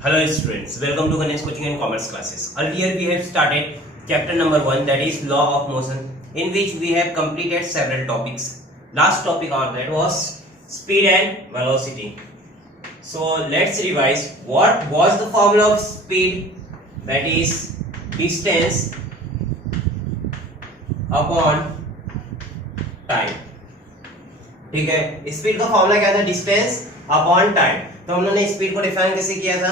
Hello students, welcome to Ganesh Coaching and Commerce classes. Earlier we have started chapter number 1, that is law of motion, in which we have completed several topics. Last topic on that was speed and velocity. So let's revise. What was the formula of speed? That is distance upon time. ठीक है, speed का formula क्या था? Distance upon time. तो हम लोगों ने speed को डिफाइन कैसे किया था?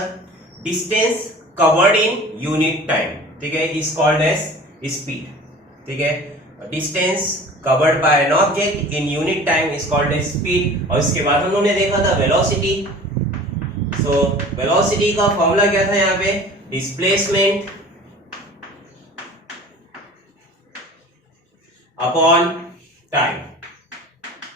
Distance covered in unit time, ठीक है, इज कॉल्ड एज स्पीड. ठीक है, distance covered by an object in unit time is called as speed. और इसके बाद हम लोगों ने देखा था वेलोसिटी. सो वेलोसिटी का फॉर्मूला क्या था यहाँ पे? Displacement upon time.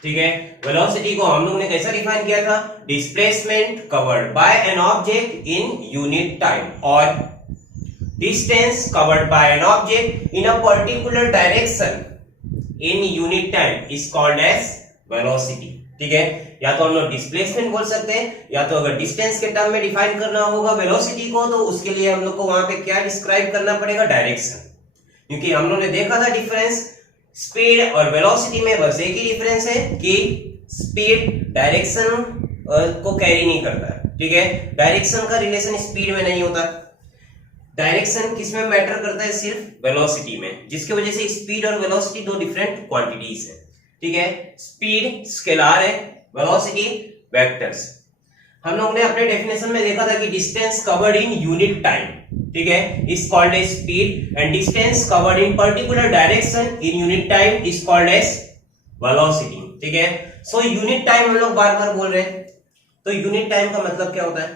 ठीक है, वेलोसिटी को हम लोग ने कैसा डिफाइन किया था? Displacement covered by an object in unit time, और distance covered by an object in a particular direction in unit time is called as velocity. ठीक है, या तो हम लोग डिस्प्लेसमेंट बोल सकते हैं, या तो अगर डिस्टेंस के टर्म में डिफाइन करना होगा वेलोसिटी को, तो उसके लिए हम लोग को वहां पे क्या डिस्क्राइब करना पड़ेगा? डायरेक्शन. क्योंकि हम लोग ने देखा था डिफरेंस स्पीड और वेलोसिटी में बस एक ही डिफरेंस है कि स्पीड डायरेक्शन को कैरी नहीं करता है. ठीक है, डायरेक्शन का रिलेशन स्पीड में नहीं होता. डायरेक्शन किस में मैटर करता है? सिर्फ वेलोसिटी में, जिसकी वजह से स्पीड और वेलोसिटी दो डिफरेंट क्वांटिटीज है. ठीक है, स्पीड स्केलर है, वेलोसिटी वेक्टर्स. हम लोग ने अपने डेफिनेशन में देखा था कि distance covered in unit time, ठीक है, is called as speed, and distance covered in particular direction in unit time is called as velocity. ठीक है, सो यूनिट टाइम हम लोग बार बार बोल रहे हैं, तो यूनिट टाइम का मतलब क्या होता है?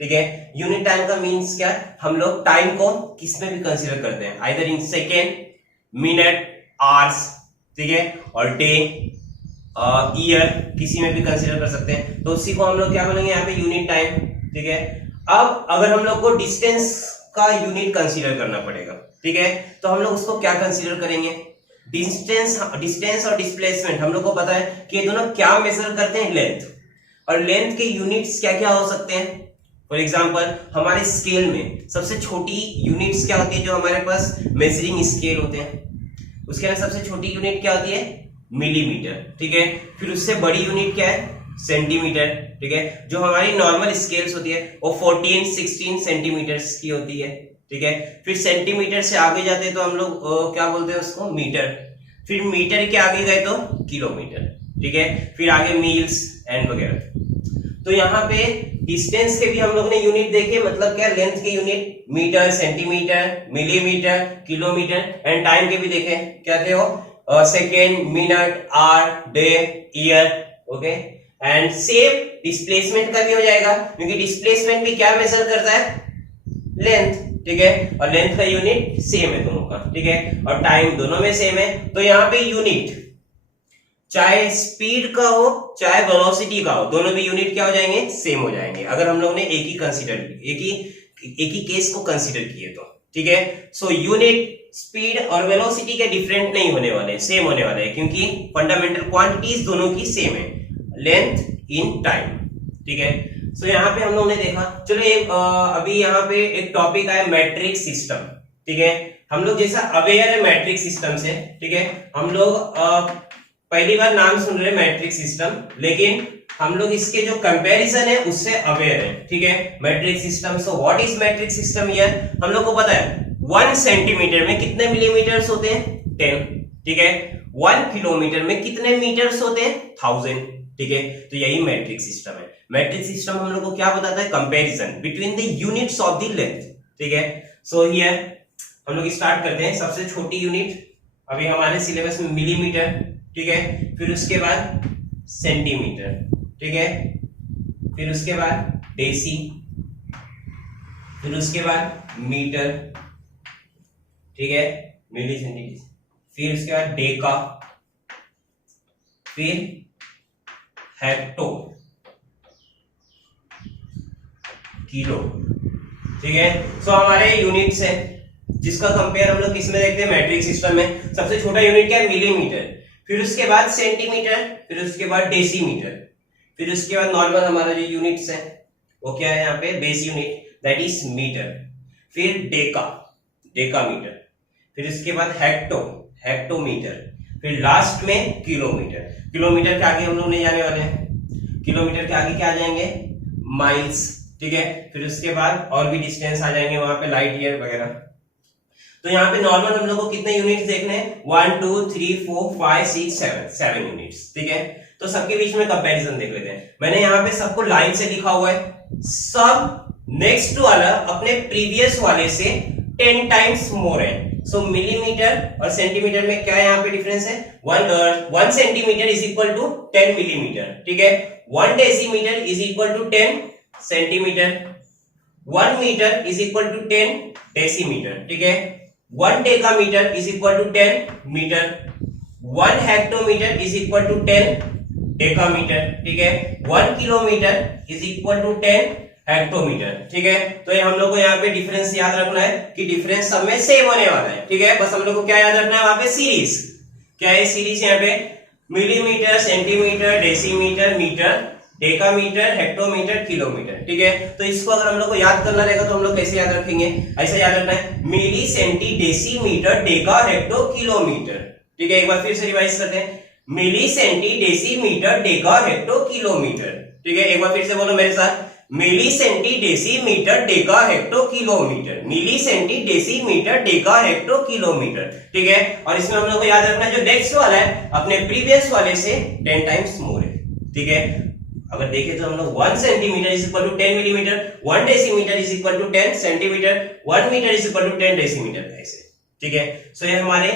ठीक है, यूनिट टाइम का मींस क्या? हम लोग टाइम को किस में भी कंसीडर करते हैं, either in second, minute, hours, ठीक है, और डे, ईयर, किसी में भी कंसीडर कर सकते हैं. तो उसी को हम लोग क्या बोलेंगे यहाँ पे? Unit time. ठीक है, अब अगर हम लोग को डिस्टेंस का यूनिट कंसीडर करना पड़ेगा, ठीक है, तो हम लोग उसको क्या कंसीडर करेंगे? डिस्टेंस और डिस्प्लेसमेंट हम लोग को पता है कि ये दोनों क्या मेजर करते हैं? लेंथ. और लेंथ के यूनिट्स क्या क्या हो सकते हैं? फॉर एग्जांपल हमारे स्केल में सबसे छोटी यूनिट्स क्या होती है? जो हमारे पास मेजरिंग स्केल होते हैं, उसके अंदर सबसे छोटी यूनिट क्या होती है? मिलीमीटर. ठीक है, फिर उससे बड़ी यूनिट क्या है? सेंटीमीटर. ठीक है, जो हमारी नॉर्मल स्केल्स होती है वो 14-16 सेंटीमीटर्स की होती है. ठीक है, फिर सेंटीमीटर से आगे जाते हैं तो हम लोग क्या बोलते हैं उसको? मीटर. फिर मीटर के आगे गए तो किलोमीटर. ठीक है, फिर आगे मील्स एंड वगैरह. तो यहाँ पे डिस्टेंस के भी हम लोग ने यूनिट देखे, मतलब क्या? लेंथ के unit metre, centimetre, millimetre, kilometre, and time के भी देखे. क्या थे वो? Second, minute, hour, day, year. Okay, and same displacement का भी हो जाएगा, क्योंकि डिस्प्लेसमेंट भी क्या मेजर करता है? लेंथ. ठीक है, और लेंथ का यूनिट सेम है दोनों का. ठीक है, और टाइम दोनों में सेम है. तो यहाँ पे यूनिट चाहे स्पीड का हो चाहे वेलोसिटी का हो, दोनों भी यूनिट क्या हो जाएंगे? सेम हो जाएंगे, अगर हम लोग ने एक ही केस को कंसीडर किए तो. ठीक है, सो यूनिट स्पीड और वेलोसिटी के डिफरेंट नहीं होने वाले, सेम होने वाले हैं, क्योंकि फंडामेंटल क्वांटिटीज दोनों की सेम है, लेंथ इन टाइम. ठीक है, सो यहाँ पे हम लोगों ने देखा. चलो अभी यहाँ पे एक टॉपिक आया मैट्रिक सिस्टम. ठीक है, हम लोग जैसा अवेयर है मैट्रिक सिस्टम से. ठीक है, हम लोग पहली बार नाम सुन रहे हैं मैट्रिक सिस्टम, लेकिन हम लोग इसके जो कंपैरिजन है उससे अवेयर है. ठीक है, matric system. So what is matric system? Here हम लोग को पता है 1 सेंटीमीटर में कितने मिलीमीटर्स होते हैं? 10. ठीक है, 1 किलोमीटर में कितने मीटर्स होते हैं? 1000. ठीक है, तो यही मैट्रिक सिस्टम है. मैट्रिक सिस्टम हम लोग को क्या बताता है? Comparison between the units of the length. ठीक है, सो हियर हम लोग स्टार्ट करते हैं. सबसे छोटी यूनिट अभी हमारे सिलेबस में मिलीमीटर. ठीक है, फिर उसके बाद सेंटीमीटर. ठीक है, फिर उसके बाद डेसी, फिर उसके बाद मीटर. ठीक है, मिली सेंटीमीटर. फिर उसके बाद डेका, फिर हेक्टो, किलो. ठीक है, सो हमारे यूनिट्स है जिसका कंपेयर हम लोग किस में देखते हैं? मैट्रिक सिस्टम में. सबसे छोटा यूनिट क्या है? मिलीमीटर. फिर उसके बाद सेंटीमीटर, फिर उसके बाद डेसीमीटर, फिर उसके बाद नॉर्मल हमारा जो यूनिट्स है वो क्या है यहाँ पे? Base unit. That is metre, फिर डेका, डेकामीटर, फिर उसके बाद हेक्टो, हेक्टोमीटर, फिर लास्ट में किलोमीटर। किलोमीटर के आगे हम लोग नहीं जाने वाले हैं, किलोमीटर के आगे क्या आ जाएंगे, माइल्स, ठीक है। फिर उसके बाद और भी डिस्टेंस आ जाएंगे वहां पे, लाइट ईयर वगैरह। तो यहाँ पे नॉर्मल हम लोग को कितने यूनिट्स देखने हैं, 1 2 3 4 5 6 7, 7 यूनिट्स, ठीक है। तो सबके बीच में कंपैरिजन देख लेते हैं। मैंने यहाँ पे सबको लाइन से लिखा हुआ है, सब नेक्स्ट वाला अपने प्रीवियस वाले से 10 टाइम्स मोर है। सो मिलीमीटर और सेंटीमीटर में क्या यहाँ पे डिफरेंस है, 1 centimetre is equal to 10 millimetre, ठीक है। 1 decimetre is equal to 10 centimetre, 1 metre is equal to 10 decimetre, ठीक है। 1 decametre is equal to 10 metre, 1 hectometre is equal to 10 decametre, ठीक है। 1 kilometre is equal to 10 hectometre, ठीक है। तो ये हम लोग को यहाँ पे डिफरेंस याद रखना है कि डिफरेंस सब में सेम होने वाला है, ठीक है। बस हम लोग को क्या याद रखना है, वहां पे सीरीज, क्या है सीरीज, यहाँ पे millimetre, centimetre, decimetre, metre, decametre, hectometre, kilometre, ठीक है। तो इसको अगर हम लोग को याद करना रहेगा तो हम लोग कैसे याद रखेंगे, ऐसा याद रखना है, milli, centi, decimetre, deca, hecto, kilometre, ठीक है। एक बार फिर से रिवाइज करते हैं, milli, centi, decimetre, deca, hecto, kilometre, ठीक है। एक बार फिर से बोलो मेरे साथ, milli, centi, decimetre, deca, hecto, kilometre, milli, centi, decimetre, deca, hecto, kilometre, ठीक है। और इसमें हम लोग को याद रखना है जो नेक्स्ट वाला है अपने प्रीवियस वाले से 10 टाइम्स मोर है, ठीक है। अगर देखें तो हम लोग 1 centimetre is equal to 10 millimetre, 1 decimetre is equal to 10 centimetre, 1 metre is equal to 10 decimetre, ऐसे, ठीक है। सो ये हमारे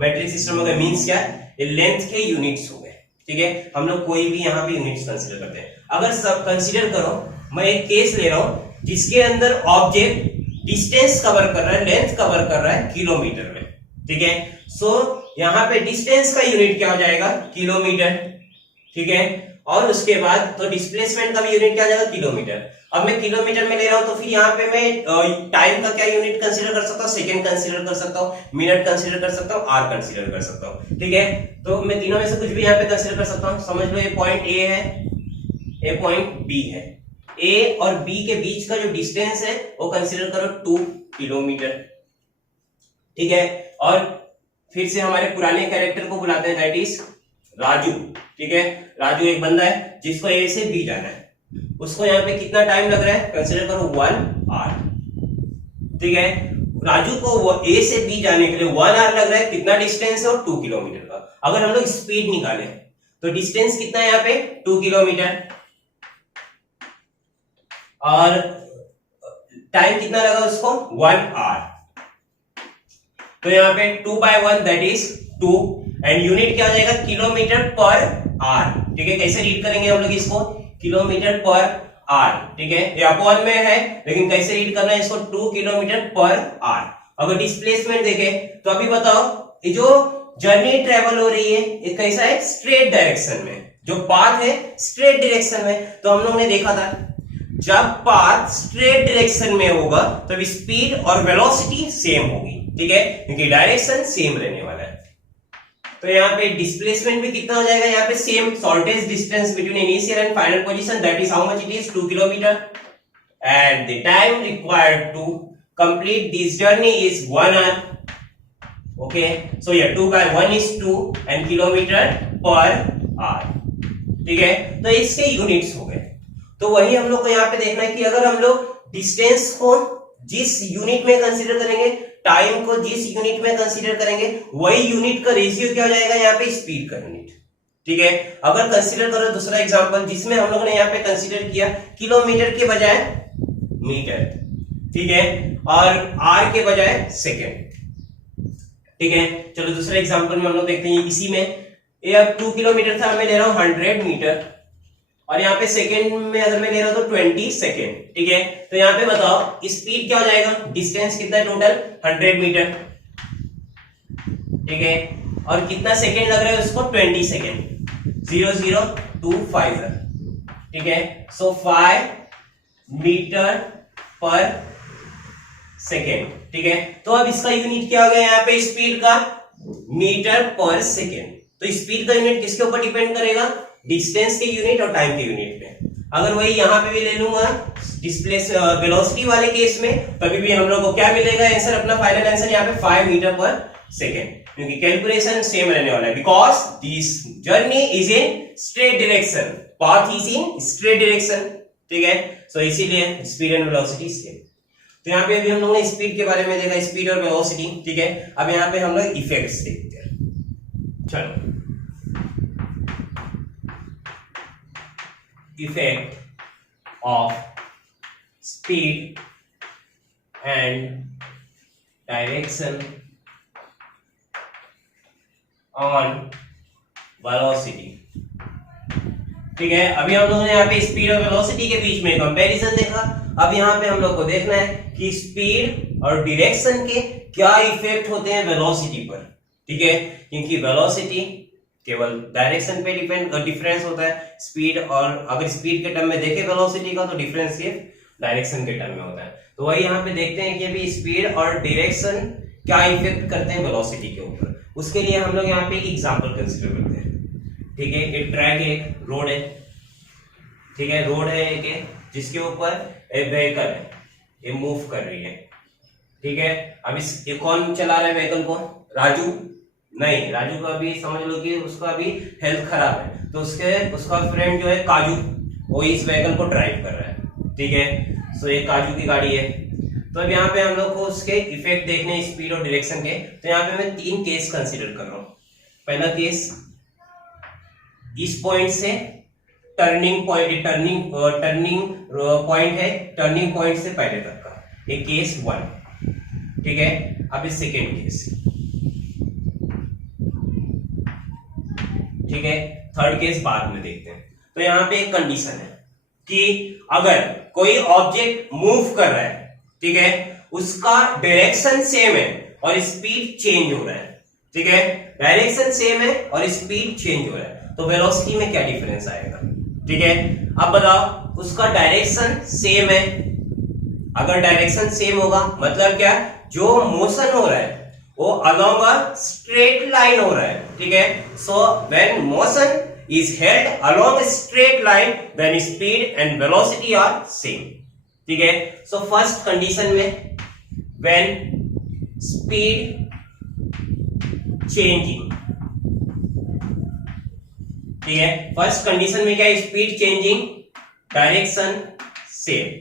मेट्रिक सिस्टम हो गए, मींस क्या, ये लेंथ के यूनिट्स हो गए, ठीक है। हम लोग कोई भी यहाँ पे यूनिट्स कंसीडर करते हैं। अगर सब कंसीडर करो, मैं एक केस ले रहा हूं जिसके अंदर ऑब्जेक्ट डिस्टेंस कवर कर रहा है, लेंथ कवर कर रहा है किलोमीटर में, ठीक है। सो यहाँ पे डिस्टेंस का यूनिट क्या हो जाएगा, किलोमीटर, ठीक है। और उसके बाद तो डिस्प्लेसमेंट का भी यूनिट क्या हो जाएगा, किलोमीटर। अब मैं किलोमीटर में ले रहा हूं तो फिर यहाँ पे मैं टाइम का क्या यूनिट कंसीडर कर सकता हूँ, सेकेंड कंसीडर कर सकता हूँ, मिनट कंसीडर कर सकता हूँ, आवर कंसीडर कर सकता हूँ, ठीक है। तो मैं तीनों में से कुछ भी यहाँ पे कंसीडर कर सकता हूँ। समझ लो ये पॉइंट ए है, ये पॉइंट बी है, ए और बी के बीच का जो डिस्टेंस है वो कंसीडर करो 2 किलोमीटर, ठीक है। और फिर से हमारे पुराने कैरेक्टर को बुलाते हैं, दैट इज राजू, ठीक है। राजू एक बंदा है जिसको ए से बी जाना है, उसको यहाँ पे कितना टाइम लग रहा है, कंसीडर करो 1 आवर, ठीक है। राजू को ए से बी जाने के लिए 1 आवर लग रहा है, कितना डिस्टेंस है, और 2 किलोमीटर का। अगर हम लोग स्पीड निकालें तो डिस्टेंस कितना है यहाँ पे, 2 किलोमीटर, और टाइम कितना लगा उसको, 1 आवर। तो यहाँ पे 2/1 दैट इज 2, एंड यूनिट क्या हो जाएगा, किलोमीटर पर आवर, ठीक है। कैसे रीड करेंगे हम लोग इसको, किलोमीटर पर आवर, ठीक है। ये अपॉन में है लेकिन कैसे रीड करना है इसको, 2 किलोमीटर पर आवर। अगर डिस्प्लेसमेंट देखें तो अभी बताओ, ये जो जर्नी ट्रेवल हो रही है ये कैसा है, स्ट्रेट डायरेक्शन में, जो पाथ है स्ट्रेट डायरेक्शन में। तो हम लोग ने देखा था जब पाथ स्ट्रेट डायरेक्शन में होगा तब स्पीड और वेलोसिटी सेम होगी, ठीक है, क्योंकि डायरेक्शन सेम रहने वाला है। तो यहाँ पे डिस्प्लेसमेंट भी कितना हो जाएगा, यहाँ पे same, shortest distance between initial and final position, that is how much it is, 2 kilometre, and the time required to complete this journey is 1 hour, okay. So ये 2/1 is 2 and kilometre per hour, ठीक है। तो इसके units हो गए। तो वही हम लोग को यहाँ पे देखना है कि अगर हम लोग डिस्टेंस को जिस यूनिट में कंसीडर करेंगे, टाइम को जिस यूनिट में कंसीडर करेंगे, वही यूनिट का रेशियो क्या हो जाएगा यहाँ पे, स्पीड का यूनिट, ठीक है। अगर कंसीडर करो दूसरा एग्जांपल जिसमें हम लोग ने यहाँ पे कंसीडर किया किलोमीटर के बजाय मीटर, ठीक है, और आर के बजाय सेकेंड, ठीक है। चलो दूसरे एग्जांपल में हम लोग देखते हैं, इसी में ये अब 2 किलोमीटर था, मैं ले रहा हूं 100 मीटर, और यहाँ पे सेकेंड में अगर मैं ले रहा हूं तो 20 सेकेंड, ठीक है। तो यहाँ पे बताओ स्पीड क्या हो जाएगा, डिस्टेंस कितना है टोटल, 100 मीटर, ठीक है, और कितना सेकेंड लग रहा है उसको, 20 सेकेंड, 0025, ठीक है। सो 5 मीटर पर सेकेंड, ठीक है। तो अब इसका यूनिट क्या हो गया यहाँ पे, स्पीड का, मीटर पर सेकेंड। तो स्पीड का यूनिट किसके ऊपर डिपेंड करेगा, डिस्टेंस के यूनिट और टाइम के यूनिट पे। अगर वही यहाँ पे भी ले लूंगा डिस्प्लेस वेलोसिटी वाले केस में, तभी भी हम लोग को क्या मिलेगा आंसर, अपना फाइनल आंसर यहाँ पे 5 मीटर पर सेकेंड, क्योंकि कैलकुलेशन सेम रहने वाला है, because this journey is in straight direction, path is in straight direction, ठीक है। सो इसीलिए स्पीड एंड वेलोसिटी सेम। तो यहाँ पे अभी हम लोगों ने स्पीड के बारे में देखा, स्पीड और वेलोसिटी, ठीक है। अब यहाँ पे हम लोग इफेक्ट्स देखते हैं। चलो, effect of speed and direction on velocity, ठीक है। अभी हम लोगों ने यहाँ पे स्पीड और वेलोसिटी के बीच में कंपैरिजन देखा। अब यहाँ पे हम लोग को देखना है कि स्पीड और डायरेक्शन के क्या इफेक्ट होते हैं वेलोसिटी पर, ठीक है। क्योंकि वेलोसिटी केवल डायरेक्शन पे डिफरेंस होता है, स्पीड और अगर स्पीड के टर्म में देखें वेलोसिटी का, तो डिफरेंस सिर्फ डायरेक्शन के टर्म में होता है। तो वही यहाँ पे देखते हैं कि अभी स्पीड और डायरेक्शन क्या इफेक्ट करते हैं वेलोसिटी के ऊपर। उसके लिए हम लोग यहाँ पे एक एग्जांपल कंसीडर करते हैं, ठीक है। एक ट्रैक है, एक रोड है, ठीक है। रोड है एक, जिसके ऊपर एक व्हीकल है, ये मूव कर रही है, ठीक है। अब ये कौन चला रहा है व्हीकल को, राजू? नहीं, राजू का भी समझ लो कि उसका भी हेल्थ खराब है, तो उसका फ्रेंड जो है काजू, वो इस व्हीकल को ड्राइव कर रहा है, ठीक है। सो ये काजू की गाड़ी है। तो अब यहाँ पे हम लोग को उसके इफेक्ट देखने हैं स्पीड और डायरेक्शन के। तो यहाँ पे मैं 3 केस कंसीडर कर रहा हूँ। पहला केस, इस पॉइंट से टर्निंग पॉइंट है, टर्निंग पॉइंट से पहले तक का, एक केस 1, ठीक है। अब इस सेकेंड केस, ठीक है। थर्ड केस बाद में देखते हैं। तो यहाँ पे एक कंडीशन है कि अगर कोई ऑब्जेक्ट मूव कर रहा है, ठीक है, उसका डायरेक्शन सेम है और स्पीड चेंज हो रहा है, ठीक है। डायरेक्शन सेम है और स्पीड चेंज हो रहा है, तो वेलोसिटी में क्या डिफरेंस आएगा, ठीक है। अब बताओ, उसका डायरेक्शन सेम है। अगर डायरेक्शन सेम होगा मतलब क्या, जो मोशन हो रहा है वो अलोंग अ स्ट्रेट लाइन हो रहा है, ठीक है। So when motion is held along straight line, then speed and velocity are same, ठीक है। सो फर्स्ट कंडीशन में व्हेन स्पीड चेंजिंग, ठीक है। फर्स्ट कंडीशन में क्या है, स्पीड चेंजिंग, डायरेक्शन सेम।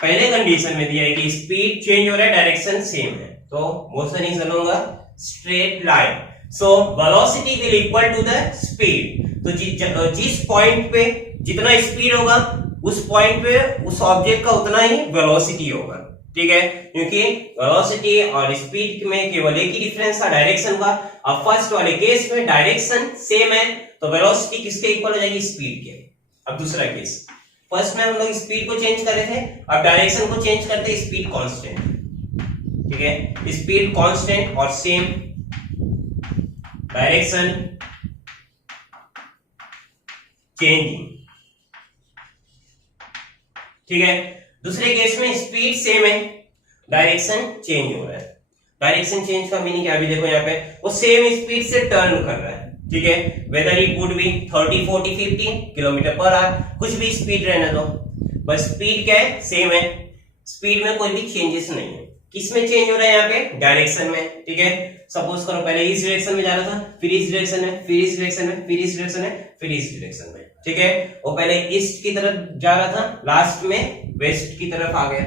पहले कंडीशन में दिया है कि स्पीड चेंज हो रहा है, डायरेक्शन सेम है, तो motion is along a straight line, so velocity will equal to the speed. तो जिस पॉइंट पे जितना स्पीड होगा, उस पॉइंट पे उस ऑब्जेक्ट का उतना ही वेलोसिटी होगा, ठीक है। क्योंकि वेलोसिटी और स्पीड में केवल एक ही डिफरेंस था, डायरेक्शन का। अब फर्स्ट वाले केस में डायरेक्शन सेम है, तो वेलोसिटी किसके इक्वल हो जाएगी, स्पीड के। अब दूसरा केस, फर्स्ट में हम लोग स्पीड को चेंज कर रहे थे, अब डायरेक्शन को चेंज करते, स्पीड कांस्टेंट, ठीक है। स्पीड कांस्टेंट और सेम, डायरेक्शन चेंजिंग, ठीक है। दूसरे केस में स्पीड सेम है, डायरेक्शन चेंज हो रहा है। डायरेक्शन चेंज का मीनिंग क्या, अभी देखो यहाँ पे वो सेम स्पीड से टर्न कर रहा है, ठीक है। Whether it would be 30, 40, 50 kilometre per our, कुछ भी स्पीड रहने दो, बस स्पीड क्या है, सेम है। स्पीड में कोई भी चेंजेस नहीं है। किस में चेंज हो रहा है यहाँ पे, डायरेक्शन में, ठीक है। सपोज करो पहले इस डायरेक्शन में जा रहा था, फिर इस डायरेक्शन में, फिर इस डायरेक्शन में, फिर इस डायरेक्शन में, फिर इस डायरेक्शन में, ठीक है। वो पहले ईस्ट की तरफ जा रहा था, लास्ट में वेस्ट की तरफ आ गया,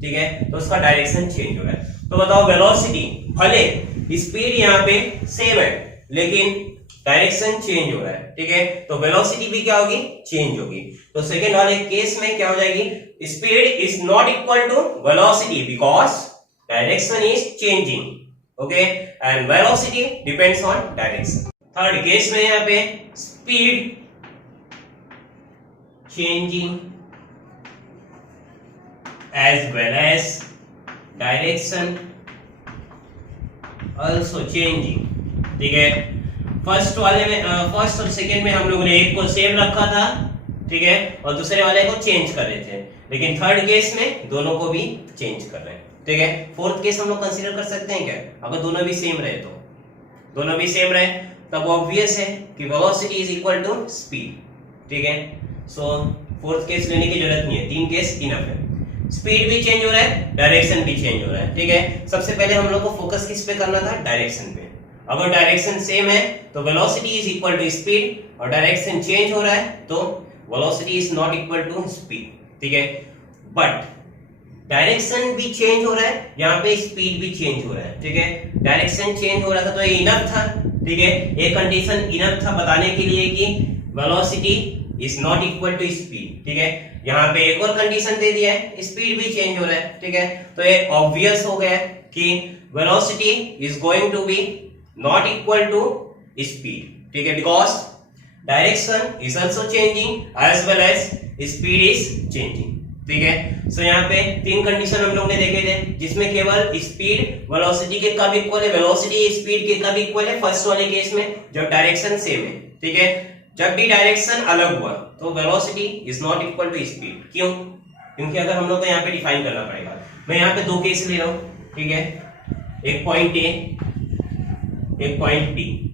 ठीक है। तो उसका डायरेक्शन चेंज हो रहा है। तो बताओ वेलोसिटी, भले स्पीड यहाँ पे सेम है लेकिन डायरेक्शन चेंज हो रहा है, ठीक है। तो वेलोसिटी भी क्या होगी, चेंज होगी। तो सेकंड वाले केस में क्या हो जाएगी, speed is not equal to velocity because direction is changing, okay, and velocity depends on direction. Third case में यहाँ पे speed changing as well as direction also changing, ठीक है। फर्स्ट वाले में फर्स्ट और सेकेंड में हम लोगों ने एक को सेम रखा था, ठीक है, और दूसरे वाले को चेंज कर रहे थे, लेकिन थर्ड केस में दोनों को भी चेंज कर रहे हैं, ठीक है। फोर्थ केस हम लोग कंसीडर कर सकते हैं क्या, अगर दोनों भी सेम रहे, तो दोनों भी सेम रहे तब ऑब्वियस है कि velocity is equal to speed, ठीक है। सो फोर्थ केस लेने की जरूरत नहीं है, 3 केस इनफ है। स्पीड भी चेंज हो रहा है, डायरेक्शन भी चेंज हो रहा है, ठीक है। सबसे पहले हम लोग को फोकस किस पे करना था, डायरेक्शन पे। अगर डायरेक्शन सेम है तो velocity is equal to speed, और डायरेक्शन चेंज हो रहा है तो velocity is not equal to speed, ठीक है। बट डायरेक्शन भी चेंज हो रहा है, यहाँ पे स्पीड भी चेंज हो रहा है, ठीक है। डायरेक्शन चेंज हो रहा था तो ये इनफ था, ठीक है। ये कंडीशन इनफ था बताने के लिए कि velocity is not equal to speed, ठीक है। यहाँ पे एक और कंडीशन दे दिया है, स्पीड भी चेंज हो रहा है, ठीक है। तो ये ऑब्वियस हो गया कि velocity is going to be not equal to speed, ठीक है, because direction is also changing as well as speed is changing, ठीक है। सो यहाँ पे 3 कंडीशन हम लोग ने देखे थे, जिसमें केवल स्पीड वेलोसिटी के कब इक्वल है, वेलोसिटी स्पीड के कब इक्वल है, फर्स्ट वाले केस में जब डायरेक्शन सेम है, ठीक है। जब भी डायरेक्शन अलग हुआ तो velocity is not equal to speed. क्यों? क्योंकि अगर हम लोग को यहाँ पे डिफाइन करना पड़ेगा। मैं यहाँ पे 2 केस ले रहा हूँ, ठीक है, एक पॉइंट ए, एक पॉइंट बी।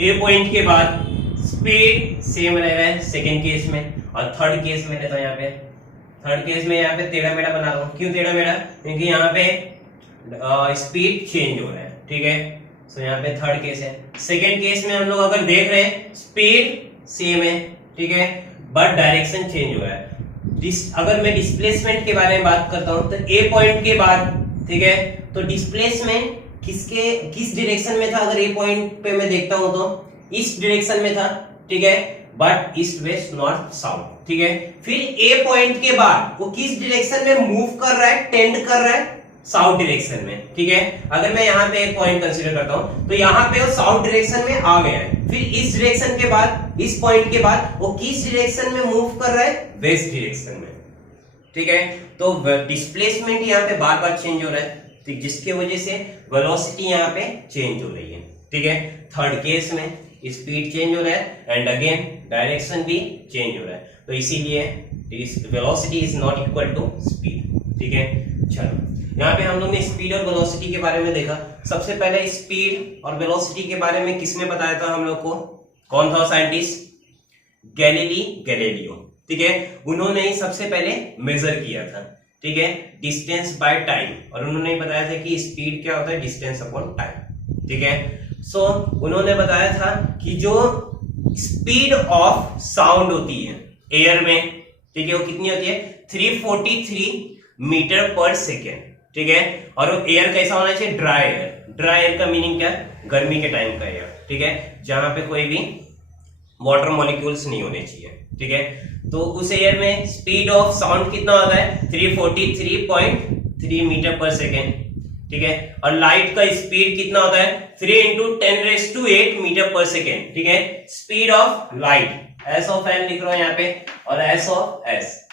ए पॉइंट के बाद स्पीड सेम रह रहा है सेकेंड केस में, और थर्ड केस में रहता है यहाँ पे, थर्ड केस में यहाँ पे टेढ़ा मेढ़ा बना रहा हूँ। क्यों टेढ़ा मेढ़ा? क्योंकि यहाँ पे स्पीड चेंज हो रहा है, ठीक है। सो यहाँ पे थर्ड केस है। सेकेंड केस में हम लोग अगर देख रहे हैं स्पीड सेम है, ठीक है, बट डायरेक्शन चेंज हो रहा है। अगर मैं डिस्प्लेसमेंट के बारे में बात करता हूँ तो ए पॉइंट के बाद, ठीक है, तो डिस्प्लेसमेंट किस डायरेक्शन में था? अगर ए पॉइंट पे मैं देखता हूं तो ईस्ट डायरेक्शन में था, ठीक है, but east west north south, ठीक है। फिर ए पॉइंट के बाद वो किस डायरेक्शन में मूव कर रहा है, टेंड कर रहा है? साउथ डायरेक्शन में, ठीक है। अगर मैं यहाँ पे एक पॉइंट कंसीडर करता हूं तो यहाँ पे वो साउथ डायरेक्शन में आ गया है। फिर इस डायरेक्शन के बाद, इस पॉइंट के बाद वो किस डायरेक्शन में मूव कर रहा है? वेस्ट डायरेक्शन में, ठीक है। तो डिस्प्लेसमेंट यहाँ पे बार बार चेंज हो रहा है, ठीक, जिसके वजह से वेलोसिटी यहाँ पे चेंज हो रही है, ठीक है। थर्ड केस में स्पीड चेंज हो रहा है एंड अगेन डायरेक्शन भी चेंज हो रहा है, तो इसीलिए velocity is not equal to speed, ठीक है। चलो यहाँ पे हम लोग ने स्पीड और वेलोसिटी के बारे में देखा। सबसे पहले स्पीड और वेलोसिटी के बारे में किसने बताया था हम लोग को? कौन था साइंटिस्ट? गैलीलियो, ठीक है। उन्होंने ही सबसे पहले मेजर किया था, ठीक है, डिस्टेंस बाय टाइम, और उन्होंने बताया था कि स्पीड क्या होता है? डिस्टेंस अपॉन टाइम, ठीक है। सो उन्होंने बताया था कि जो स्पीड ऑफ साउंड होती है एयर में, ठीक है, वो कितनी होती है? 343 मीटर पर सेकेंड, ठीक है। और वो एयर कैसा होना चाहिए? Dry air. ड्राई एयर का मीनिंग क्या है? गर्मी के टाइम का एयर, ठीक है, जहां पे कोई भी वाटर मॉलिक्यूल्स नहीं होने चाहिए, ठीक है। तो उस एयर में स्पीड ऑफ साउंड कितना होता है? 343.3 मीटर पर सेकेंड, ठीक है। और लाइट का स्पीड कितना होता है? 3 × 10⁸ मीटर पर सेकेंड, ठीक है। Speed of light, S of L लिख रहा हूं यहाँ पे, और S of S.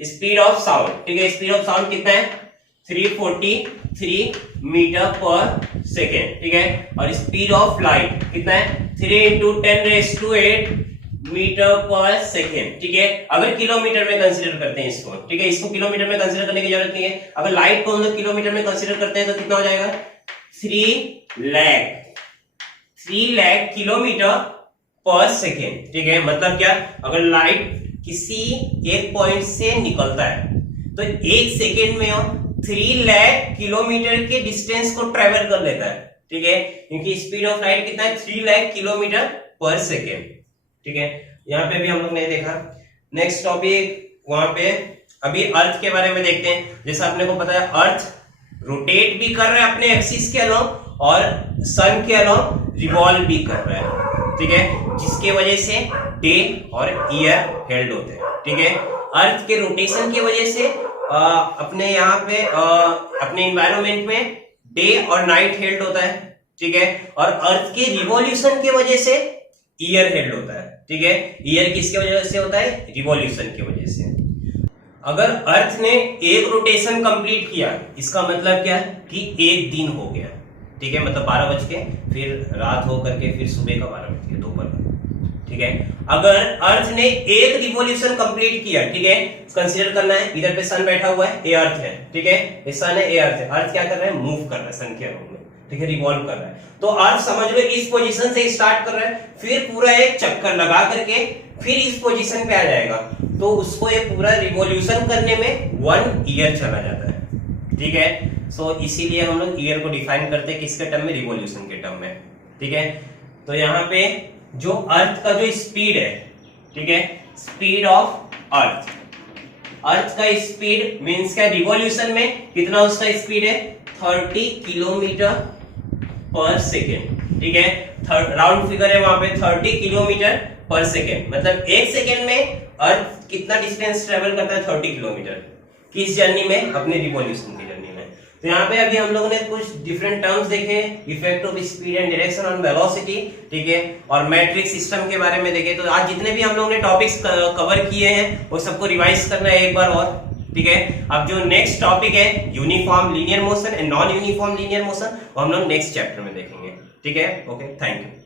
Speed of sound, ठीक है, स्पीड ऑफ साउंड कितना है? 343 मीटर पर सेकेंड, ठीक है। और स्पीड ऑफ लाइट कितना है? 3 × 10⁸ मीटर पर सेकेंड, ठीक है। अगर किलोमीटर में कंसीडर करते हैं इसको, ठीक है, इसको किलोमीटर में कंसीडर करने की जरूरत नहीं है। अगर लाइट को हम लोग किलोमीटर में कंसीडर करते हैं तो कितना हो जाएगा? 3 लाख किलोमीटर पर सेकेंड, ठीक है। मतलब क्या? अगर लाइट किसी एक पॉइंट से निकलता है तो एक सेकेंड में 3 लाख किलोमीटर के डिस्टेंस को ट्रेवल कर लेता है, ठीक है, क्योंकि स्पीड ऑफ लाइट कितना है? 3 लाख किलोमीटर पर सेकेंड, ठीक है। यहाँ पे भी हम लोग ने देखा। नेक्स्ट टॉपिक वहां पे अभी अर्थ के बारे में देखते हैं। जैसा आपने को पता है अर्थ रोटेट भी कर रहा है अपने एक्सिस के अलोंग और सन के अलोंग रिवॉल्व भी कर रहा है, ठीक है, जिसके वजह से डे और ईयर हेल्ड होते हैं, ठीक है। अर्थ के रोटेशन की वजह से अपने यहाँ पे अपने एनवायरनमेंट में डे और नाइट हेल्ड होता है, ठीक है। और अर्थ के रिवॉल्यूशन की वजह से ईयर हेल्ड होता है, ठीक है। ईयर किसके वजह से होता है? रिवॉल्यूशन की वजह से। अगर अर्थ ने एक रोटेशन कंप्लीट किया, इसका मतलब क्या है? कि एक दिन हो गया, ठीक है, मतलब 12 बज के फिर रात हो करके फिर सुबह का 12 बज के दोपहर, ठीक है। अगर अर्थ ने एक रिवॉल्यूशन कंप्लीट किया, ठीक है, कंसीडर करना है इधर पे सन बैठा हुआ है, ए अर्थ है, ठीक है, ये सन है, ए अर्थ है। अर्थ क्या कर रहा है? मूव कर रहा है सन के अराउंड में, ठीक है, रिवॉल्व कर रहा है। तो अर्थ समझ लो इस पोजीशन से स्टार्ट कर रहा है, फिर पूरा एक चक्कर लगा करके फिर इस पोजीशन पे आ जाएगा, तो उसको ये पूरा रिवॉल्यूशन करने में 1 ईयर चला जाता है। ठीक है, सो इसीलिए हम लोग ईयर को डिफाइन करते हैं किसके टर्म में, रिवॉल्यूशन के टर्म में। ठीक है, तो यहाँ पे जो अर्थ का जो स्पीड है, ठीक है, स्पीड ऑफ अर्थ, अर्थ का स्पीड मींस क्या, रिवॉल्यूशन में कितना उसका स्पीड है, 30 किलोमीटर पर सेकेंड। ठीक है, राउंड फिगर है वहां पे 30 किलोमीटर पर सेकेंड, मतलब 1 सेकेंड में अर्थ कितना डिस्टेंस ट्रेवल करता है, 30 किलोमीटर। किस जर्नी में, अपने रिवॉल्यूशन की जर्नी में। तो यहाँ पे अभी हम लोगों ने कुछ डिफरेंट टर्म्स देखे, effect of speed and direction on velocity, ठीक है, और मैट्रिक सिस्टम के बारे में देखे। तो आज जितने भी हम लोगों ने टॉपिक्स कवर किए हैं वो सबको रिवाइज करना है एक बार और। ठीक है, अब जो नेक्स्ट टॉपिक है uniform linear motion and non uniform linear motion, वो हम लोग नेक्स्ट चैप्टर में देखेंगे। ठीक है, ओके, थैंक यू।